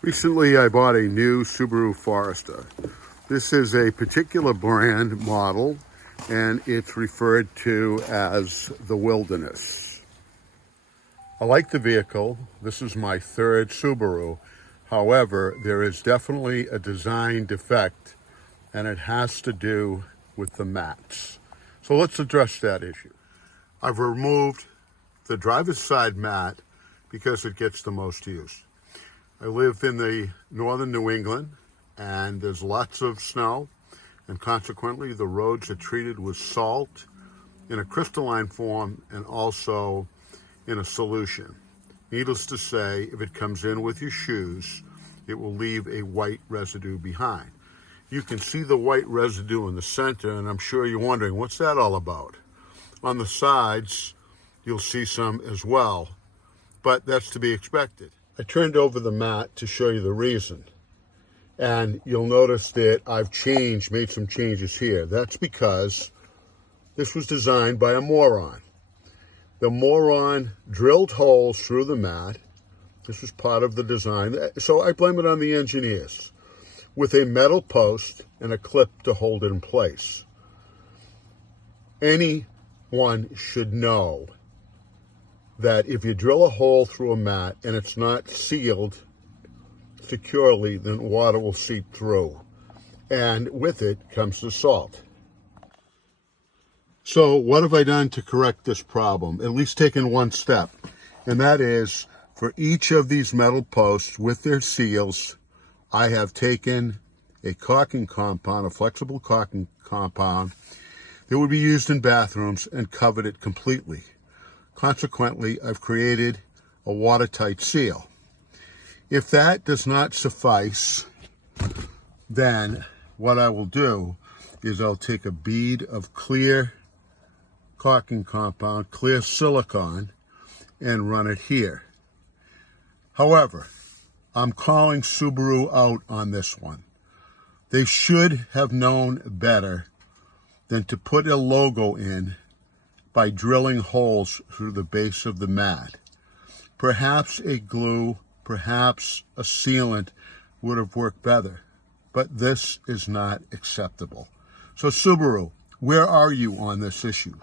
Recently, I bought a new Subaru Forester. This is a particular brand model, and it's referred to as the Wilderness. I like the vehicle. This is my third Subaru. However, there is definitely a design defect, and it has to do with the mats. So let's address that issue. I've removed the driver's side mat because it gets the most use. I live in the northern New England, and there's lots of snow, and consequently the roads are treated with salt in a crystalline form and also in a solution. Needless to say, if it comes in with your shoes, it will leave a white residue behind. You can see the white residue in the center, and I'm sure you're wondering, what's that all about? On the sides, you'll see some as well, but that's to be expected. I turned over the mat to show you the reason. And you'll notice that I've made some changes here. That's because this was designed by a moron. The moron drilled holes through the mat. This was part of the design. So I blame it on the engineers, with a metal post and a clip to hold it in place. Anyone should know that if you drill a hole through a mat and it's not sealed securely, then water will seep through. And with it comes the salt. So what have I done to correct this problem? At least taken one step. And that is, for each of these metal posts with their seals, I have taken a caulking compound, a flexible caulking compound that would be used in bathrooms, and covered it completely. Consequently, I've created a watertight seal. If that does not suffice, then what I will do is I'll take a bead of clear caulking compound, clear silicone, and run it here. However, I'm calling Subaru out on this one. They should have known better than to put a logo in by drilling holes through the base of the mat. Perhaps a glue, perhaps a sealant would have worked better, but this is not acceptable. So Subaru, where are you on this issue?